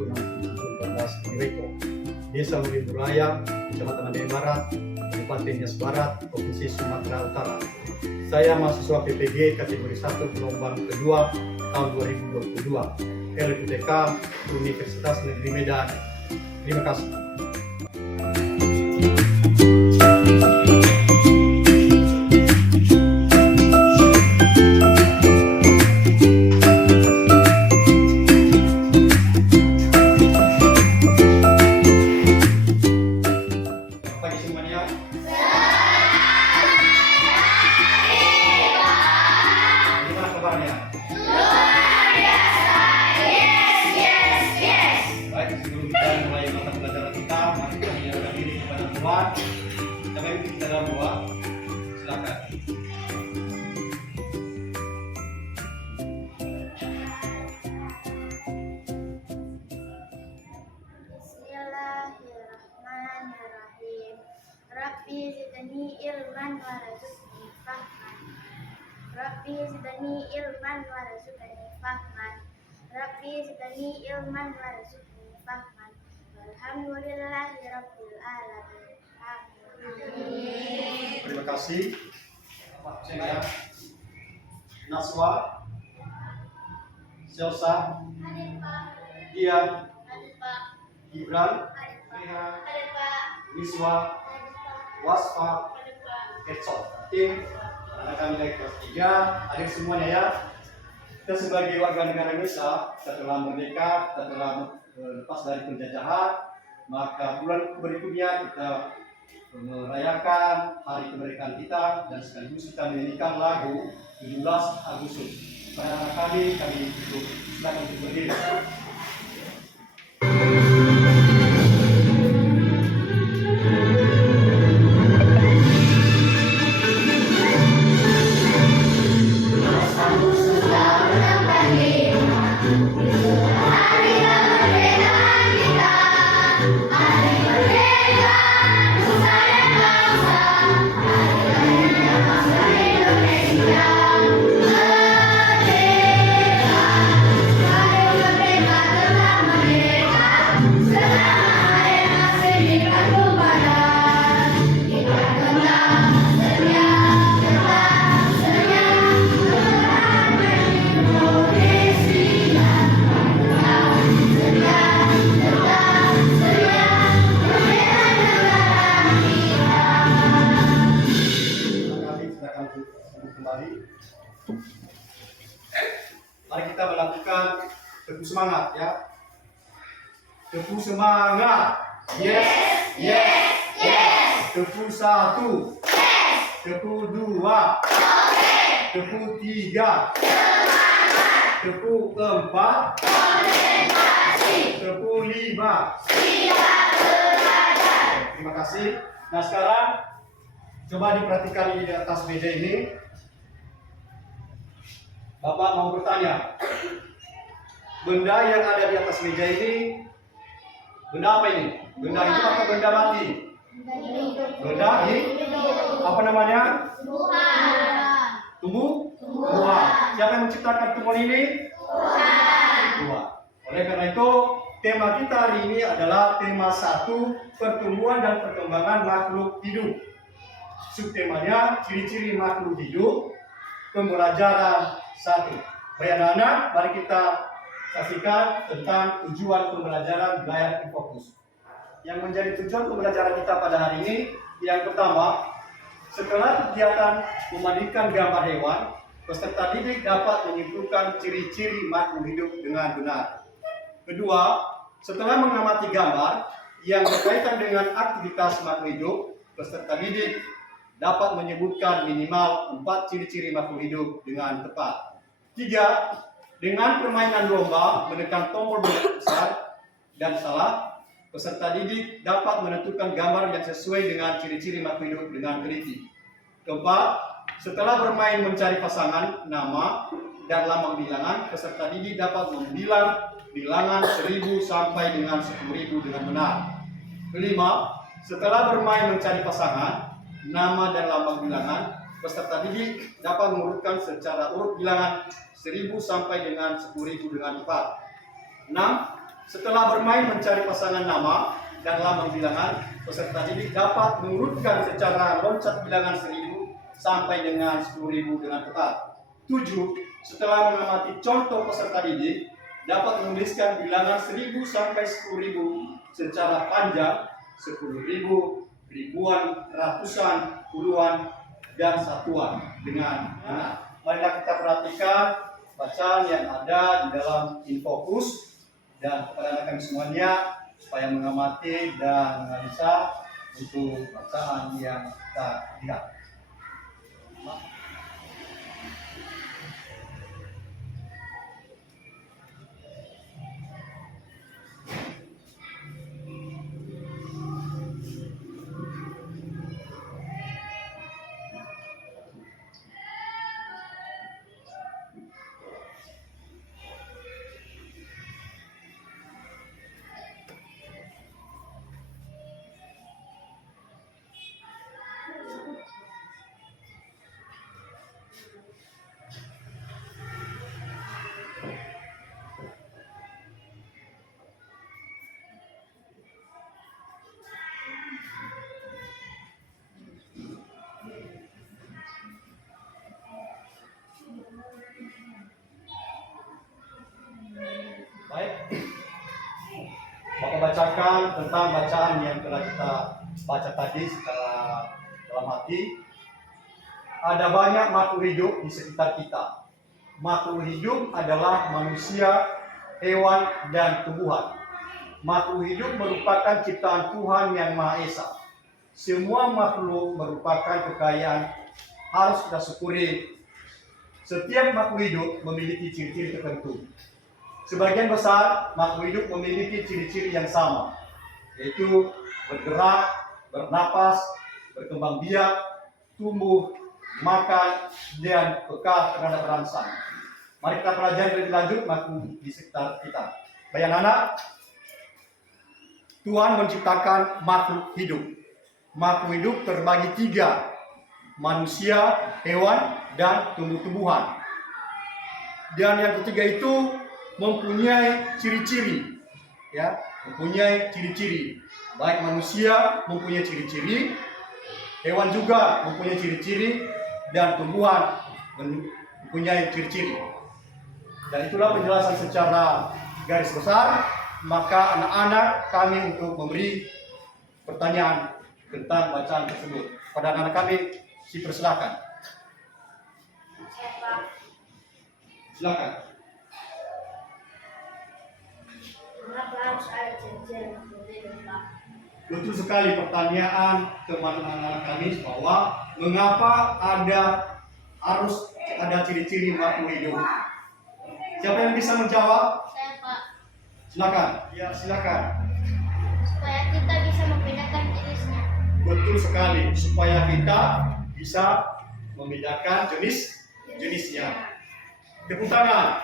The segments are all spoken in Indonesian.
2014 di Weko, Desa Lurimbu Raya, Kecamatan Mandai Barat, Kabupaten Nias Barat, Provinsi Sumatera Utara. Saya mahasiswa PPG kategori 1 gelombang kedua tahun 2022, LPTK Universitas Negeri Medan. Terima kasih. Kita dalam doa, silakan. Bismillahirrahmanirrahim. Rabbi zidni ilman warzuqni fahman. Rabbi zidni ilman warzuqni fahman. Rabbi zidni ilman warzuqni fahman. Walhamdulillahi rabbil alamin. Terima kasih. Saya Naswa, Selsa, Dian, Gibran, Wiswa, Wasfa, Ketson. Tim anak kami dari kelas 3, hadir semuanya ya. Kita sebagai warga negara Indonesia, kita telah merdeka, kita telah lepas dari penjajahan, maka bulan berikutnya kita merayakan hari kemerdekaan kita dan sekaligus kita menyanyikan lagu 17 Agustus. Pada anak kami untuk silakan untuk berdiri. Mari kita melakukan teguh semangat ya. Teguh semangat. Yes, yes, yes. Teguh 1. Yes. Teguh 2. Okay. Teguh 3. Semangat. Teguh 4. Konsentrasi. Teguh 5. Siap belajar. Terima kasih. Nah sekarang coba diperhatikan di atas meja ini. Bapak mau bertanya, benda yang ada di atas meja ini, benda apa ini? Benda hidup atau benda mati? Benda hidup. Apa namanya? Tumbuh? Tumbuhan. Siapa yang menciptakan tumbuhan ini? Tuhan. Oleh karena itu, tema kita hari ini adalah tema 1, pertumbuhan dan perkembangan makhluk hidup. Subtemanya, ciri-ciri makhluk hidup, pembelajaran 1. Baik anak-anak, mari kita saksikan tentang tujuan pembelajaran belajar fokus. Yang menjadi tujuan pembelajaran kita pada hari ini, yang pertama, setelah kegiatan memandikan gambar hewan, peserta didik dapat menyimpulkan ciri-ciri makhluk hidup dengan benar. Kedua, setelah mengamati gambar yang berkaitan dengan aktivitas makhluk hidup, peserta didik dapat menyebutkan minimal 4 ciri-ciri makhluk hidup dengan tepat. 3. Dengan permainan lomba menekan tombol besar dan salah, peserta didik dapat menentukan gambar yang sesuai dengan ciri-ciri makhluk hidup dengan teliti. 4. Setelah bermain mencari pasangan, nama, dan lambang bilangan, peserta didik dapat membilang bilangan 1000 sampai dengan 10.000 dengan benar. 5. Setelah bermain mencari pasangan, nama dan lambang bilangan, peserta didik dapat mengurutkan secara urut bilangan 1000 sampai dengan 10.000 dengan tepat. 6. Setelah bermain mencari pasangan nama dan lambang bilangan, peserta didik dapat mengurutkan secara loncat bilangan 1000 sampai dengan 10.000 dengan tepat. 7. Setelah mengamati contoh peserta didik, dapat menuliskan bilangan 1000 sampai 10.000 secara panjang, 10.000, ribuan, ratusan, puluhan, dan satuan dengan benar. Marilah kita perhatikan bacaan yang ada di dalam Infokus dan kepada kami semuanya supaya mengamati dan menganalisa untuk bacaan yang kita lihat. Baik, Bapak bacakan tentang bacaan yang telah kita baca tadi secara dalam hati. Ada banyak makhluk hidup di sekitar kita. Makhluk hidup adalah manusia, hewan, dan tumbuhan. Makhluk hidup merupakan ciptaan Tuhan yang Maha Esa. Semua makhluk merupakan kekayaan harus kita syukuri. Setiap makhluk hidup memiliki ciri-ciri tertentu. Sebagian besar makhluk hidup memiliki ciri-ciri yang sama, yaitu bergerak, bernapas, berkembang biak, tumbuh, makan, dan peka terhadap rangsang. Mari kita pelajari lebih lanjut makhluk di sekitar kita. Baik anak-anak, Tuhan menciptakan makhluk hidup. Makhluk hidup terbagi 3, manusia, hewan, dan tumbuh-tumbuhan. Dan yang ketiga itu mempunyai ciri-ciri, ya, mempunyai ciri-ciri. Baik manusia mempunyai ciri-ciri, hewan juga mempunyai ciri-ciri, dan tumbuhan mempunyai ciri-ciri. Dan itulah penjelasan secara garis besar. Maka anak-anak kami untuk memberi pertanyaan tentang bacaan tersebut. Pada anak-anak kami, dipersilakan. Silakan. Kenapa harus ada ciri-ciri makhluk hidup, Pak? Betul sekali pertanyaan teman-teman kami bahwa mengapa harus ada ciri-ciri makhluk hidup. Siapa yang bisa menjawab? Saya, Pak. Silakan. Ya, silakan. Supaya kita bisa membedakan jenisnya. Betul sekali, supaya kita bisa membedakan jenisnya. Tepuk tangan.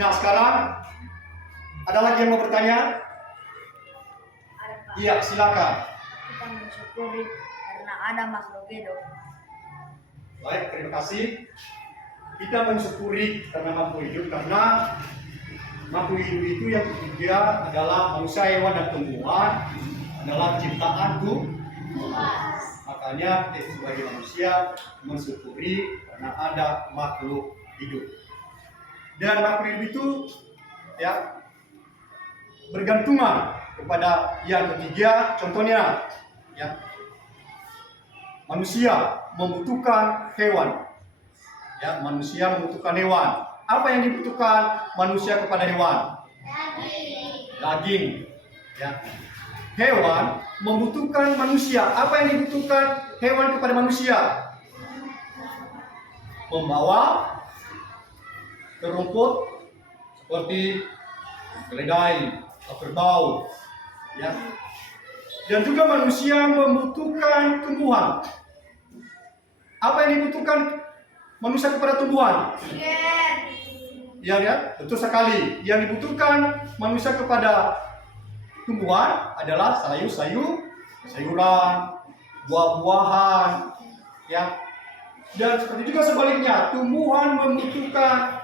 Nah, sekarang ada lagi yang mau bertanya? Ada, Pak. Iya, silakan. Kita mensyukuri karena ada makhluk hidup. Baik, terima kasih. Kita mensyukuri karena makhluk hidup, karena makhluk hidup itu yang ketiga adalah manusia, hewan, dan tumbuhan adalah ciptaan Tuhan. Makanya kita sebagai manusia mensyukuri karena ada makhluk hidup. Dan makhluk hidup itu ya bergantungan kepada yang ketiga. Contohnya ya, manusia membutuhkan hewan. Ya, manusia membutuhkan hewan. Apa yang dibutuhkan manusia kepada hewan? Daging. Ya. Hewan membutuhkan manusia. Apa yang dibutuhkan hewan kepada manusia? Membawa ke rumput seperti keledai, kerbau, ya. Dan juga manusia membutuhkan tumbuhan. Apa yang dibutuhkan manusia kepada tumbuhan? Ya, ya, betul sekali. Yang dibutuhkan manusia kepada tumbuhan adalah sayuran, buah-buahan, ya, Dan seperti juga sebaliknya, tumbuhan membutuhkan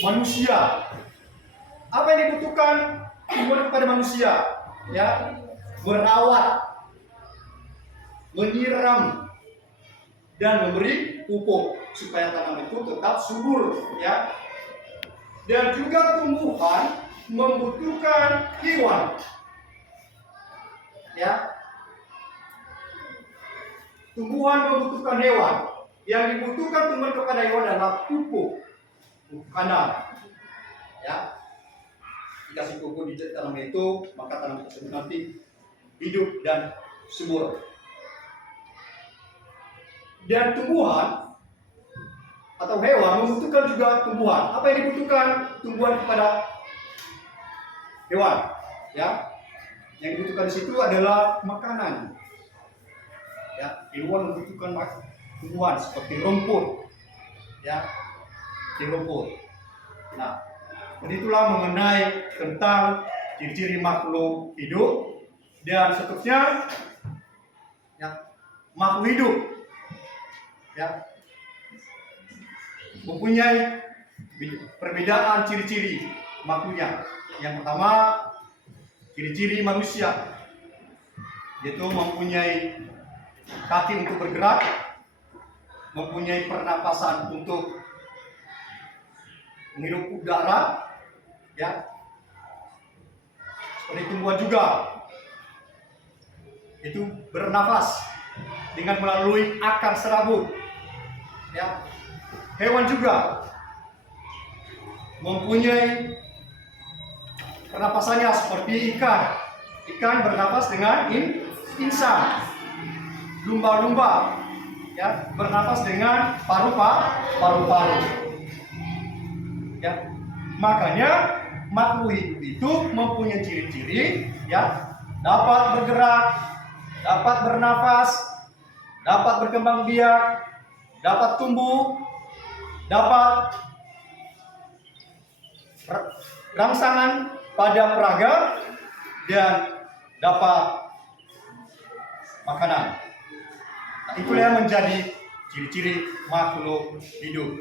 manusia. Apa yang dibutuhkan tumbuhan kepada manusia? Ya, merawat, menyiram, dan memberi pupuk supaya tanaman itu tetap subur. Ya, dan juga tumbuhan membutuhkan hewan. Ya, tumbuhan membutuhkan hewan. Yang dibutuhkan tumbuhan kepada hewan adalah pupuk kandang. Ya, dikasih pupuk di tanaman itu, maka tanaman tersebut nanti hidup dan subur. Dan tumbuhan atau hewan membutuhkan juga tumbuhan. Apa yang dibutuhkan tumbuhan kepada hewan? Ya, yang dibutuhkan di situ adalah makanan. Ya, hewan membutuhkan tumbuhan seperti rumput. Ya, di rumput. Nah, itulah mengenai tentang ciri-ciri makhluk hidup. Dan seterusnya, ya, makhluk hidup, ya, mempunyai perbedaan ciri-ciri makhluknya. Yang pertama, ciri-ciri manusia, yaitu mempunyai kaki untuk bergerak, mempunyai pernapasan untuk menghirup udara, ya. Seperti tumbuhan juga, itu bernafas dengan melalui akar serabut. Ya. Hewan juga mempunyai pernapasannya seperti ikan. Ikan bernapas dengan insang. Lumba-lumba, ya, bernapas dengan paru-paru. Ya, makanya makhluk hidup itu mempunyai ciri-ciri, ya, dapat bergerak, dapat bernafas, dapat berkembang biak, dapat tumbuh, dapat rangsangan pada peraga, dan dapat makanan. Itulah yang menjadi ciri-ciri makhluk hidup.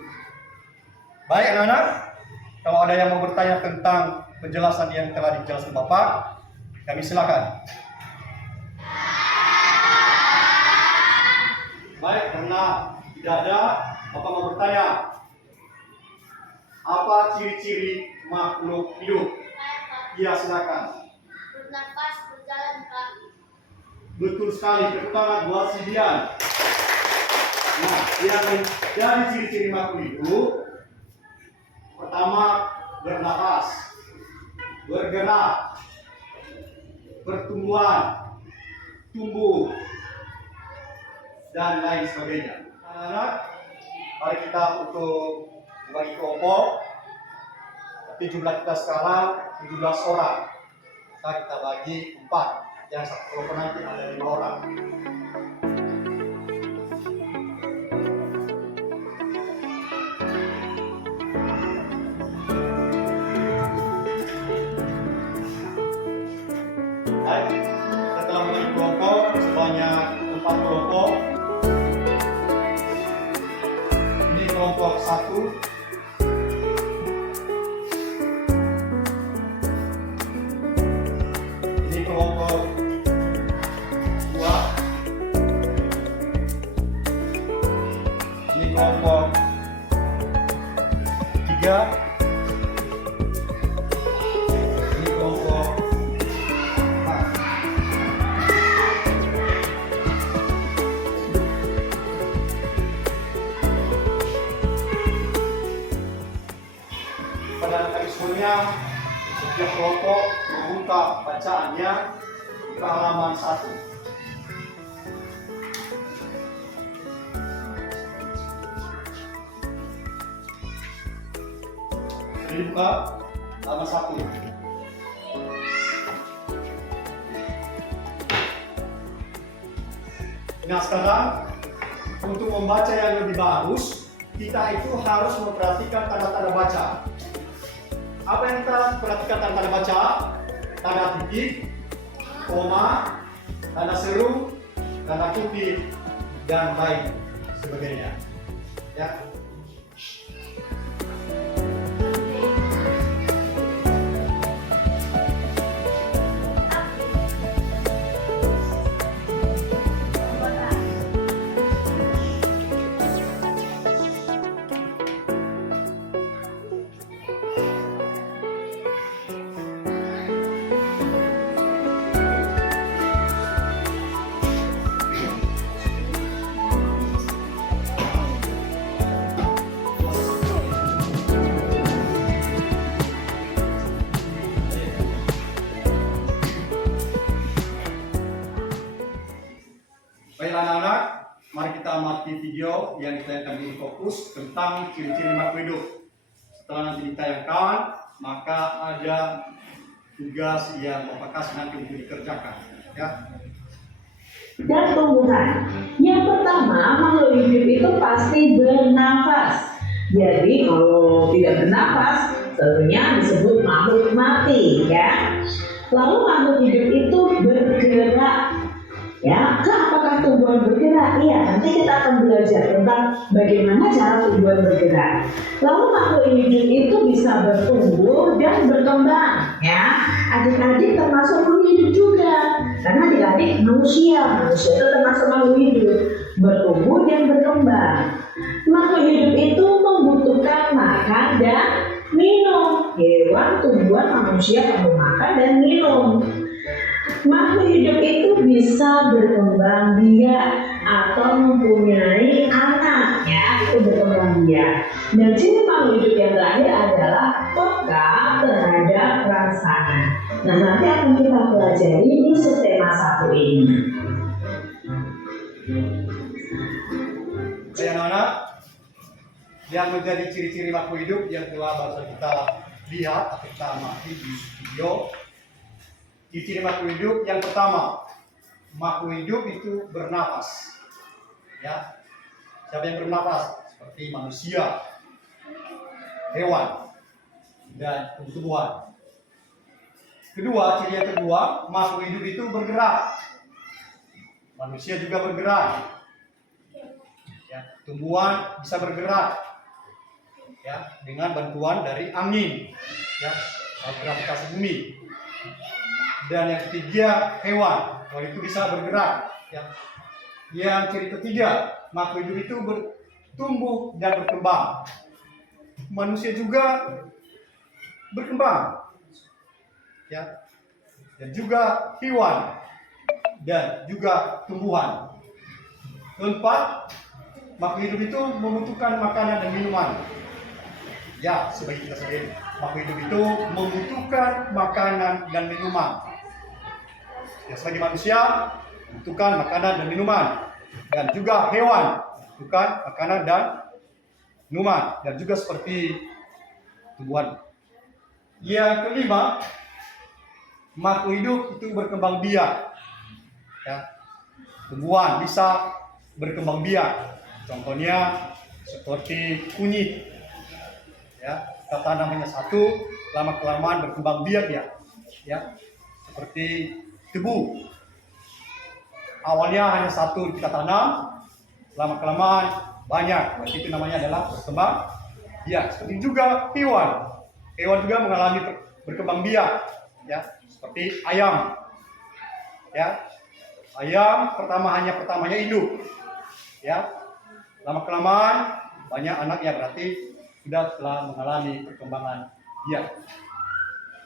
Baik anak-anak, kalau ada yang mau bertanya tentang penjelasan yang telah dijelaskan Bapak, kami silakan. Baik, karena tidak ada, Bapak mau bertanya. Apa ciri-ciri makhluk hidup? Iya, silakan. Bernafas, berjalan kaki. Betul sekali, tepuk tangan buat si Dian. Nah, yang dari ciri-ciri makhluk hidup, pertama, bernafas, bergerak, pertumbuhan, tumbuh, dan lain sebagainya. Anak-anak, mari kita untuk bagi kelompok. Tapi jumlah kita sekarang 17 orang. Maka kita bagi 4. Yang satu kelompok nanti ada 5 orang. Baik, kita telah membagi kelompok sebanyak 4 kelompok. Ini kelompok 1. Ini kelompok 2. Ini kelompok 3. Ini kelompok 4. Pada kali sebelumnya, setiap kelompok membuka bacaannya ke halaman 1. Jadi dibuka halaman 1. Nah, sekarang untuk membaca yang lebih bagus, kita itu harus memperhatikan tanda-tanda baca. Apa yang kita perhatikan tanda-tanda baca? Tanda titik, koma, tanda seru, tanda kutip, dan lain sebagainya. Ya. Baiklah anak-anak, mari kita amati video yang ditayangkan di Fokus tentang ciri-ciri makhluk hidup. Setelah nanti ditayangkan, maka ada tugas yang Bapak kasih nanti untuk dikerjakan. Ya. Dan tumbuhan. Yang pertama, makhluk hidup itu pasti bernafas. Jadi kalau tidak bernafas, tentunya disebut makhluk mati, ya. Lalu makhluk hidup itu bergerak. Ya, apakah tumbuhan bergerak? Iya, nanti kita akan belajar tentang bagaimana cara tumbuhan bergerak. Lalu makhluk hidup itu bisa bertumbuh dan berkembang. Ya, adik-adik termasuk makhluk hidup juga. Karena adik-adik manusia itu termasuk makhluk hidup, bertumbuh dan berkembang. Makhluk hidup itu membutuhkan makan dan minum. Hewan, tumbuhan, manusia perlu makan dan minum. Makhluk hidup itu bisa berkembang biak atau mempunyai anak, ya, itu berkembang biak. Dan ciri makhluk hidup yang terakhir adalah peka terhadap rangsangan. Nah, nanti akan kita pelajari di subtema 1 ini. Baik anak-anak, yang menjadi ciri-ciri makhluk hidup yang telah baru kita lihat atau kita amati di video. Ciri makhluk hidup yang pertama, makhluk hidup itu bernafas. Ya, siapa yang bernafas? Seperti manusia, hewan, dan tumbuhan. Kedua, ciri yang kedua, makhluk hidup itu bergerak. Manusia juga bergerak. Ya, tumbuhan bisa bergerak. Ya, dengan bantuan dari angin. Ya, gravitasi bumi. Dan yang ketiga, hewan. Kalau itu bisa bergerak. Ya. Yang ciri ketiga, makhluk hidup itu bertumbuh dan berkembang. Manusia juga berkembang. Ya. Dan juga hewan. Dan juga tumbuhan. Keempat, makhluk hidup itu membutuhkan makanan dan minuman. Ya, sebagai kita sendiri. Makhluk hidup itu membutuhkan makanan dan minuman. Ya, sebagai manusia membutuhkan makanan dan minuman, dan juga hewan membutuhkan makanan dan minuman, dan juga seperti tumbuhan. Yang kelima, makhluk hidup itu berkembang biak. Ya, tumbuhan bisa berkembang biak. Contohnya seperti kunyit. Ya, kita tanam hanya satu, lama kelamaan berkembang biak ya. Ya, seperti tebu. Awalnya hanya satu kita tanam, lama kelamaan banyak. Berarti itu namanya adalah berkembang biak. Seperti juga hewan. Hewan juga mengalami berkembang biak, ya, seperti ayam. Ya, ayam pertamanya hidup. Ya, lama kelamaan banyak anaknya, berarti sudah telah mengalami perkembangan biak.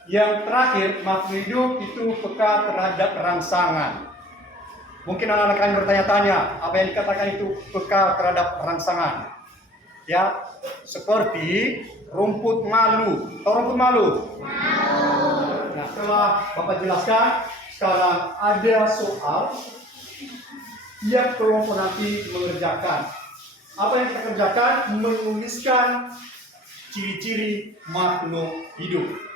Yang terakhir, makhluk hidup itu peka terhadap rangsangan. Mungkin anak-anak akan bertanya-tanya, apa yang dikatakan itu peka terhadap rangsangan? Ya, seperti rumput malu. Tahu rumput malu? Nah, setelah Bapak jelaskan, sekarang ada soal yang kelompok nanti mengerjakan. Apa yang kita kerjakan? Menuliskan ciri-ciri makhluk hidup.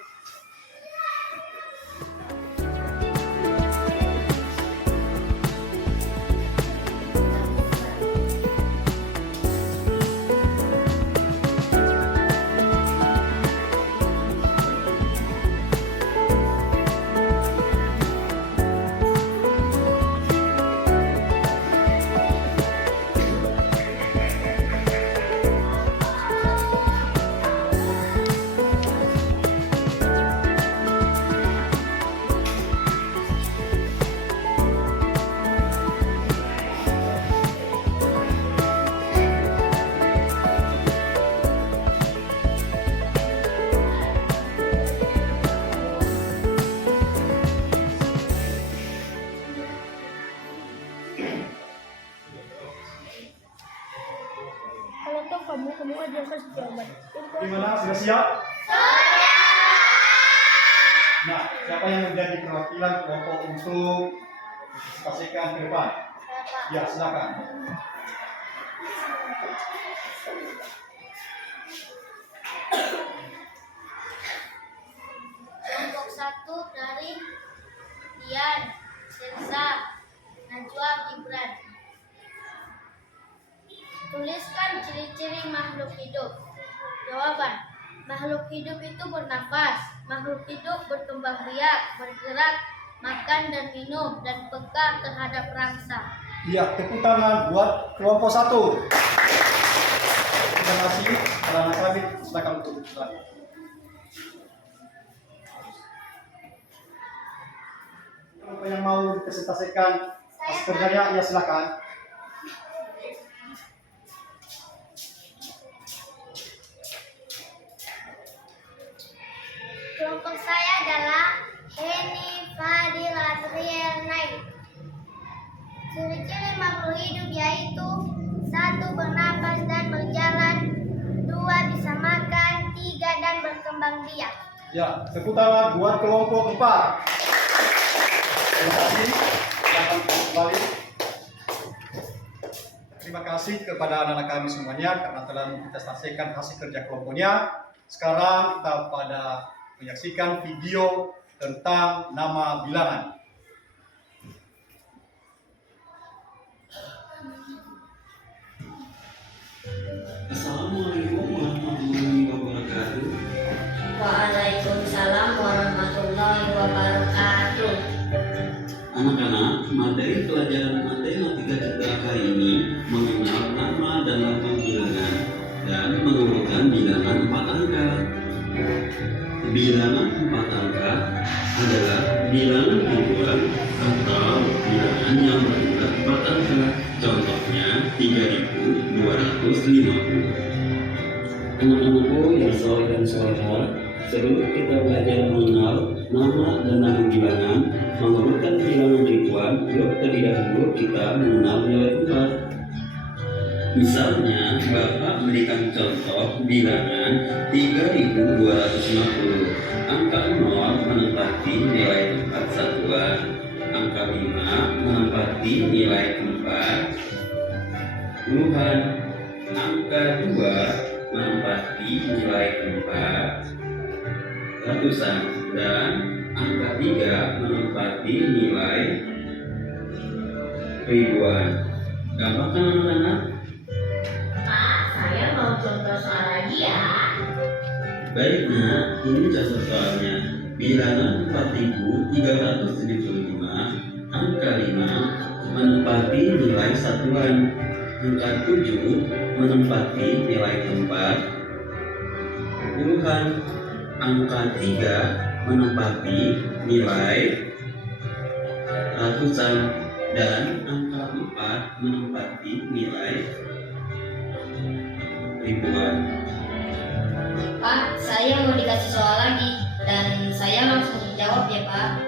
sudah siap? Nah, siapa yang menjadi perwakilan kelompok untuk presentasikan ke depan? Ya, silakan. Kelompok 1 dari Dian, Sensa, Najwa, Gibran. Tuliskan ciri-ciri makhluk hidup. Jawaban: makhluk hidup itu bernafas. Makhluk hidup berkembang biak, bergerak, makan dan minum, dan peka terhadap rangsa. Ya, tepuk tangan buat kelompok 1. Terima kasih. Anak kami silakan untuk silakan. Siapa yang mau presentasikan hasil kerjanya, ya silakan. Kelompok saya adalah Eni Fadil Atriel Naik. Ciri-ciri makhluk hidup yaitu 1. Bernafas dan berjalan, 2. Bisa makan, 3. Dan berkembang biak. Ya, tepuk tangan buat kelompok 4. Terima kasih. Silakan kembali. Terima kasih kepada anak-anak kami semuanya karena telah mempresentasikan hasil kerja kelompoknya. Sekarang kita pada menyaksikan video tentang nama bilangan. Assalamualaikum warahmatullahi wabarakatuh. Waalaikumsalam warahmatullahi wabarakatuh. Anak-anak, materi pelajaran matematika kita kali ini mengenal nama dan lambang bilangan dan mengumpulkan bilangan 4 angka. Bilangan 4 angka adalah bilangan ribuan atau bilangan yang berangkat 4 angka. Contohnya 3250. Anak-anakku yang soleh dan solehah, sebelum kita belajar mengenal nama dan lambang bilangan, mengurutkan bilangan ribuan, yuk terlebih dahulu kita mengenal nilai 4. Misalnya, Bapak berikan contoh bilangan 3250. Angka 0 menempati nilai tempat satuan. Angka 5 menempati nilai tempat puluhan. Angka 2 menempati nilai tempat ratusan. Dan angka 3 menempati nilai ribuan. Gampang kan anak-anak? Pak, saya mau contoh soal lagi ya. Baik nak, ini contoh soalnya. Bilangan 4375, angka 5 menempati nilai satuan. Angka 7 menempati nilai tempat puluhan. Angka 3 menempati nilai ratusan. Dan angka 4 menempati nilai ribuan. Pak, saya mau dikasih soal lagi dan saya langsung jawab ya Pak.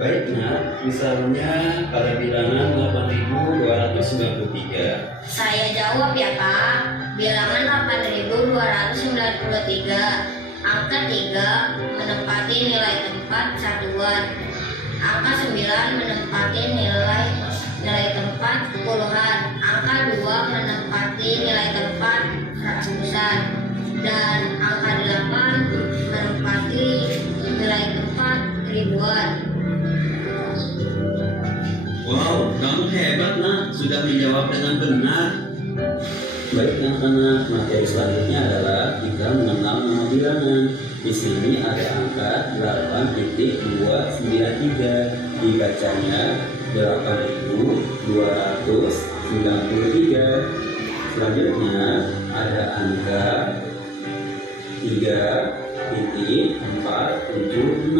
Baik nak, misalnya pada bilangan 8293. Saya jawab ya Pak. Bilangan 8293. Angka 3 menempati nilai tempat satuan. Angka 9 menempati nilai tempat puluhan. Angka 2 menempati nilai tempat ratusan. Dan angka 8 menempati nilai tempat ribuan. Wow, kamu hebat nak, sudah menjawab dengan benar. Baik anak-anak, materi selanjutnya adalah kita mengenal nama bilangan. Di sini ada angka 8.293. Dibacanya 8.293. Selanjutnya ada angka 3.476.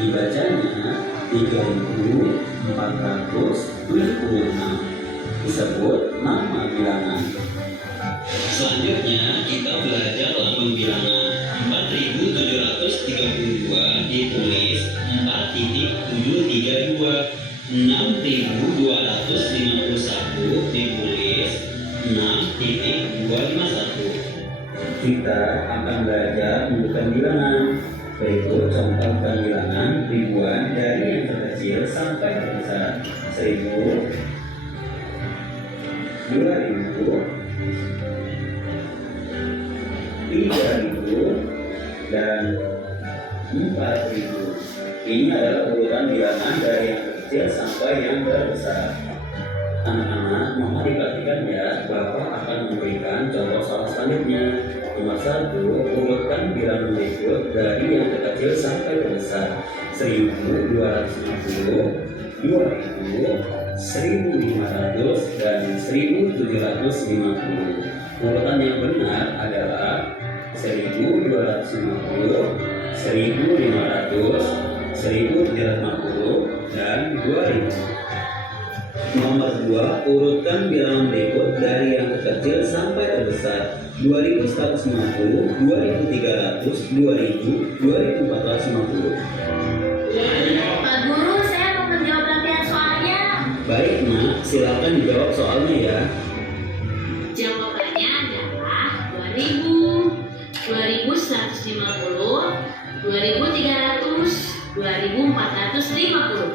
Dibacanya 3.476. Disebut nama bilangan. Selanjutnya kita belajar lambang bilangan. 4.732 ditulis 4.732. 6.251 ditulis 6.251. kita akan belajar menentukan bilangan. Berikut contohkan bilangan ribuan dari yang terkecil sampai terbesar. 1000, 2000, 3000, dan 4000. Ini adalah urutan bilangan dari yang terkecil sampai yang terbesar. Anak-anak, mohon diperhatikan ya, Bapak akan memberikan contoh soal selanjutnya. Nomor 1, urutkan bilangan berikut dari yang terkecil sampai terbesar. 1250, 2000, 1500, dan 1750. Urutan yang benar adalah 1250, 1500, 1750, dan 2000. Nomor 2, urutkan bilangan berikut dari yang terkecil sampai terbesar. 2150, 2300, 2000, 2450. Pak Guru, saya mau menjawab latihan soalnya. Baik, Nak, silakan dijawab soalnya ya. Jawabannya adalah 2000, 2150, 2300, 2450.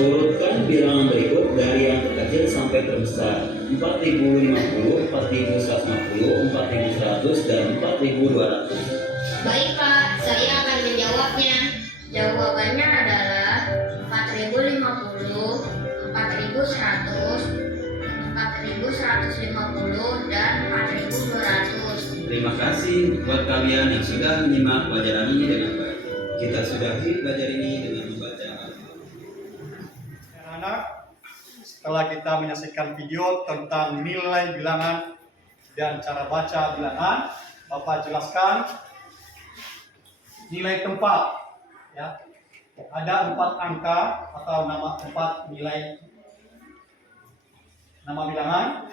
Urutkan bilangan berikut dari yang terkecil sampai terbesar. 4050, 4150, 4100, dan 4200. Baik Pak, saya akan menjawabnya. Jawabannya adalah 4050, 4100, 4150, dan 4200. Terima kasih buat kalian yang sudah menyimak pelajaran ini dengan baik. Kita sudahi pelajaran ini dengan membaca Anak-anak, setelah kita menyaksikan video tentang nilai bilangan dan cara baca bilangan, Bapak jelaskan nilai tempat. Ya, ada 4 angka atau nama 4 nilai nama bilangan.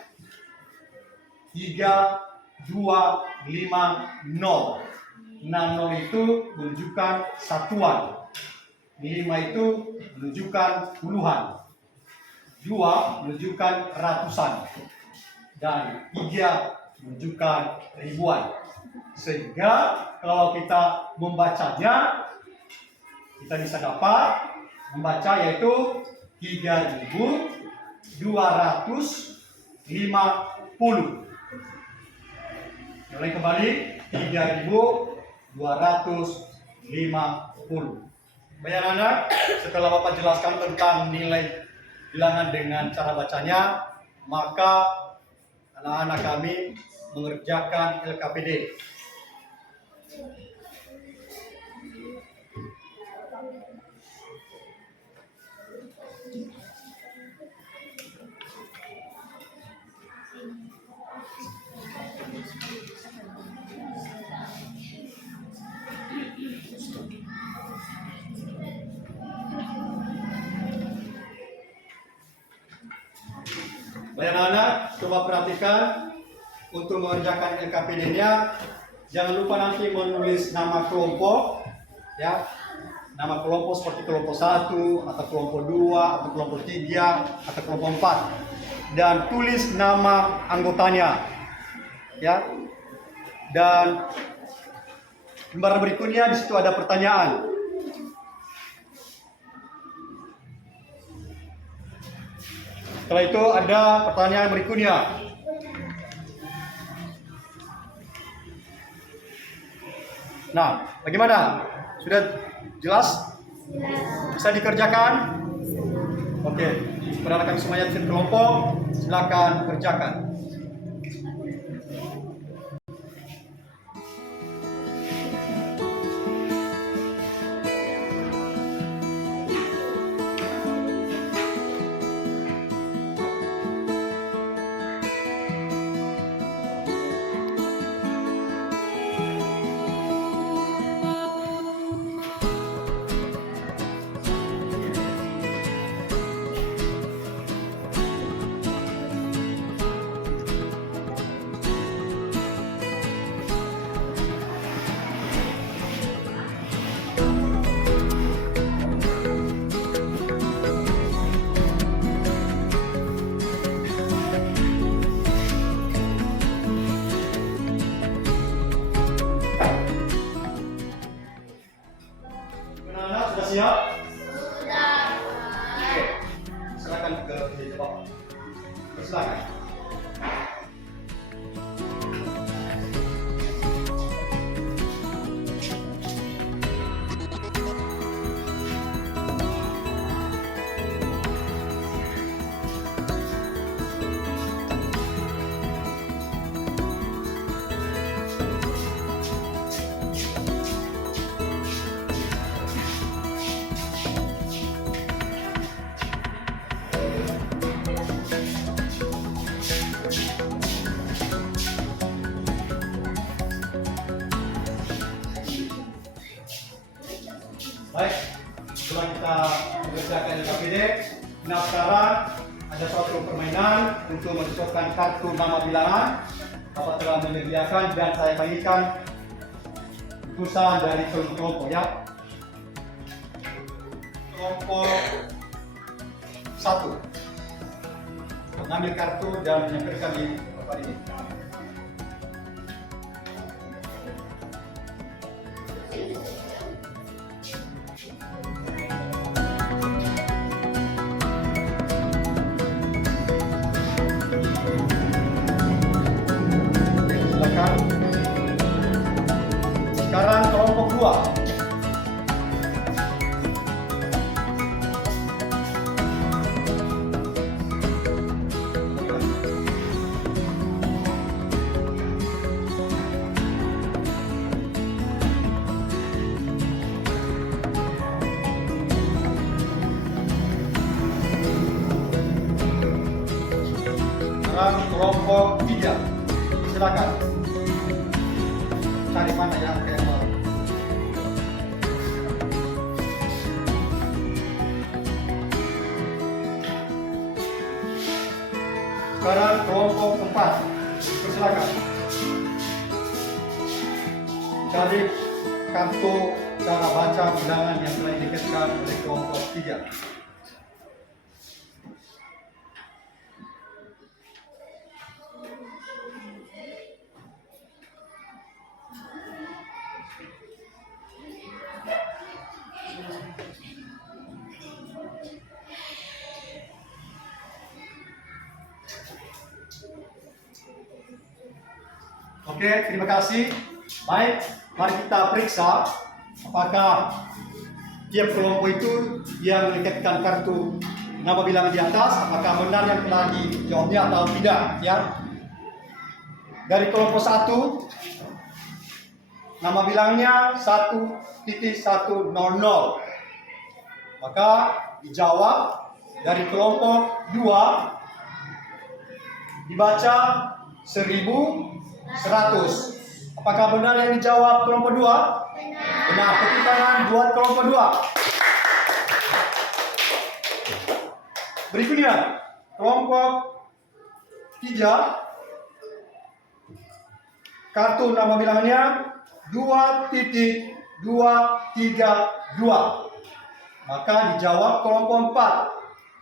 3, 2, 5, 0. 0 itu menunjukkan satuan. 5 itu menunjukkan puluhan. 2 menunjukkan ratusan. Dan 3 menunjukkan ribuan. Sehingga kalau kita membacanya, kita bisa dapat membaca yaitu 3250. Mulai kembali 3250. Baik anak, setelah Bapak jelaskan tentang nilai bilangan dengan cara bacanya, maka anak-anak kami mengerjakan LKPD. Baik anak-anak, coba perhatikan untuk mengerjakan LKPD-nya. Jangan lupa nanti menulis nama kelompok, ya, nama kelompok seperti kelompok 1 atau kelompok 2 atau kelompok 3 atau kelompok 4, dan tulis nama anggotanya, ya. Dan lembaran berikutnya di situ ada pertanyaan. Setelah itu ada pertanyaan berikutnya. Nah, bagaimana? Sudah jelas? Bisa dikerjakan? Oke, saudara kami semuanya di kelompok, silakan kerjakan. Baik, setelah kita mengerjakan LKPD, nah sekarang ada suatu permainan untuk mencocokkan kartu nama bilangan. Bapak telah menyediakan dan saya bagikan tulisan dari kelompok ya. Kelompok 1 mengambil kartu dan menempelkan di tempat ini. Silakan. Sekarang kelompok 2. Sekarang kelompok 3. Silakan. Cari mana yang kayak mau. Sekarang kelompok 4. Silakan. Cari kartu cara baca bilangan yang telah didekatkan oleh kelompok 3. Oke, terima kasih. Baik, mari kita periksa apakah tiap kelompok itu dia melekatkan kartu nama bilangan di atas, apakah benar yang telah dijawabnya atau tidak, ya. Dari kelompok 1, nama bilangnya 1.100. Maka dijawab. Dari kelompok 2 dibaca 1.100. Apakah benar yang dijawab kelompok 2? Benar. Tepuk tangan buat kelompok 2. Berikutnya, kelompok 3. Kartu nama bilangannya 2.232. Maka dijawab kelompok 4.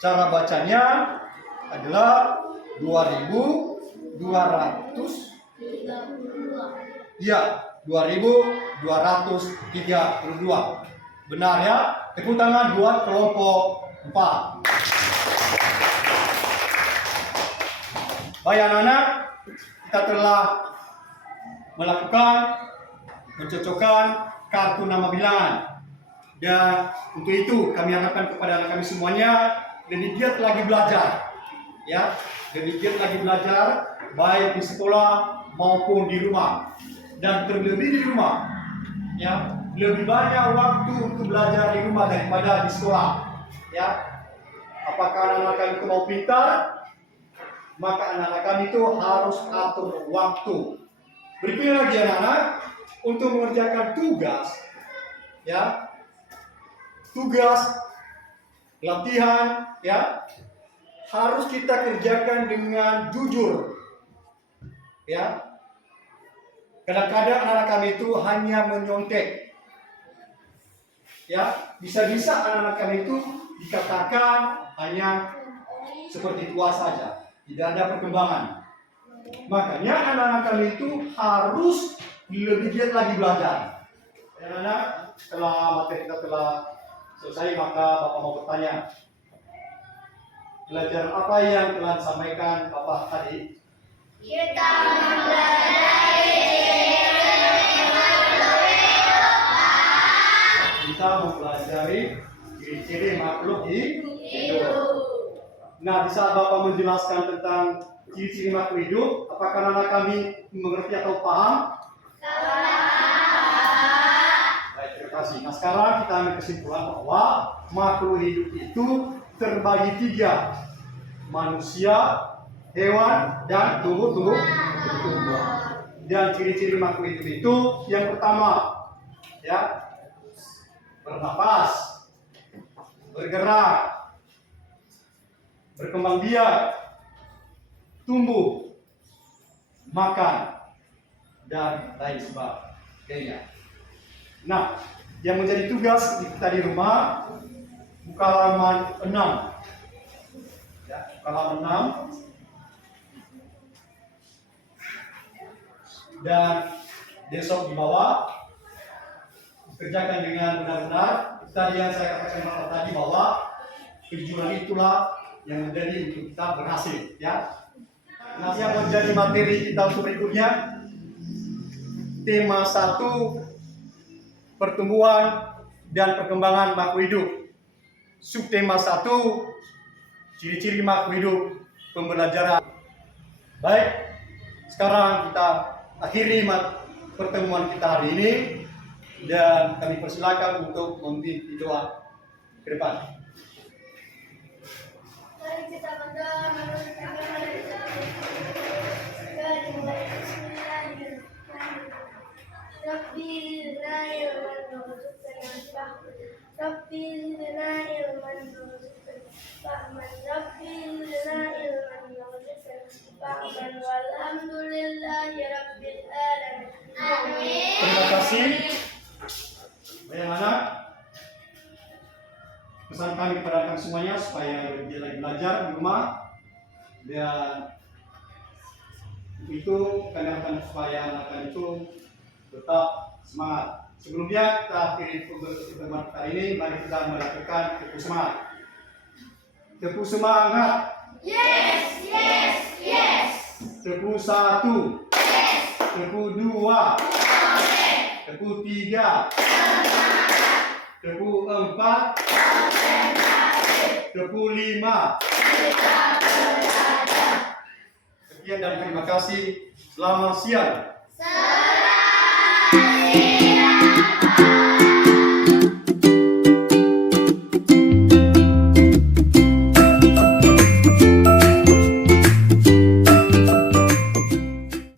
Cara bacanya adalah 2.200. Iya, 2.232. Benar ya? Tepuk tangan buat kelompok 4. Baik anak-anak, kita telah melakukan mencocokkan kartu nama bilangan. Dan untuk itu kami harapkan kepada anak kami semuanya lebih giat lagi belajar. Ya, lebih giat lagi belajar baik di sekolah maupun di rumah. Dan terlebih di rumah, ya, lebih banyak waktu untuk belajar di rumah daripada di sekolah. Ya, apakah anak-anak kami itu mau pintar? Maka anak-anak kami itu harus atur waktu. Berikutnya lagi anak-anak, untuk mengerjakan tugas, ya, tugas latihan, ya, harus kita kerjakan dengan jujur. Ya, kadang-kadang anak-anak kami itu hanya menyontek. Ya, bisa-bisa anak-anak kami itu dikatakan hanya seperti tua saja, tidak ada perkembangan. Makanya anak-anak kami itu harus lebih giat lagi belajar. Ya, anak-anak, setelah materi kita telah selesai, maka Bapak mau bertanya, belajar apa yang telah disampaikan Bapak tadi? Kita mempelajari ciri-ciri makhluk hidup. Nah, di saat Bapak menjelaskan tentang ciri-ciri makhluk hidup, apakah anak kami mengerti atau paham? Baik, terima kasih. Nah, sekarang kita ambil kesimpulan bahwa makhluk hidup itu terbagi 3: manusia, hewan, dan tumbuh-tumbuhan. Dan ciri-ciri makhluk hidup itu yang pertama, ya, bernafas, bergerak, berkembang biak, tumbuh, makan, dan lain sebagainya. Nah, yang menjadi tugas kita di rumah, buka halaman 6. Ya, buka halaman 6. Dan besok dibawa kerjakan dengan benar-benar. Tadi yang saya katakan tadi bahwa kejujuran itulah yang menjadi untuk kita berhasil, ya. Nanti yang menjadi materi kita untuk berikutnya, tema 1, pertumbuhan dan perkembangan makhluk hidup. Subtema 1, ciri-ciri makhluk hidup, pembelajaran. Baik, sekarang kita akhiri pertemuan kita hari ini dan kami persilakan untuk memimpin doa ke depan. Mari kita berdoa menurut agama dan Rabbi zidna ilman warzuqna fahman. Rabbi zidna ilman warzuqna fahman. Rabbi zidna ilman warzuqna fahman. Walhamdulillahi rabbil alamin. Amin. Terima kasih. Baik anak, pesan kami kepada kalian semuanya supaya lebih lagi belajar di rumah, dan itu kami harapkan supaya anak itu tetap semangat. Sebelumnya kita akhiri pertemuan kita ini, mari kita melakukan teguh semangat. Teguh semangat. Yes, yes, yes. Teguh 1. Yes. Teguh 2. Teguh 3. Teguh 4. Teguh 5. Sekian dan terima kasih. Selamat siang.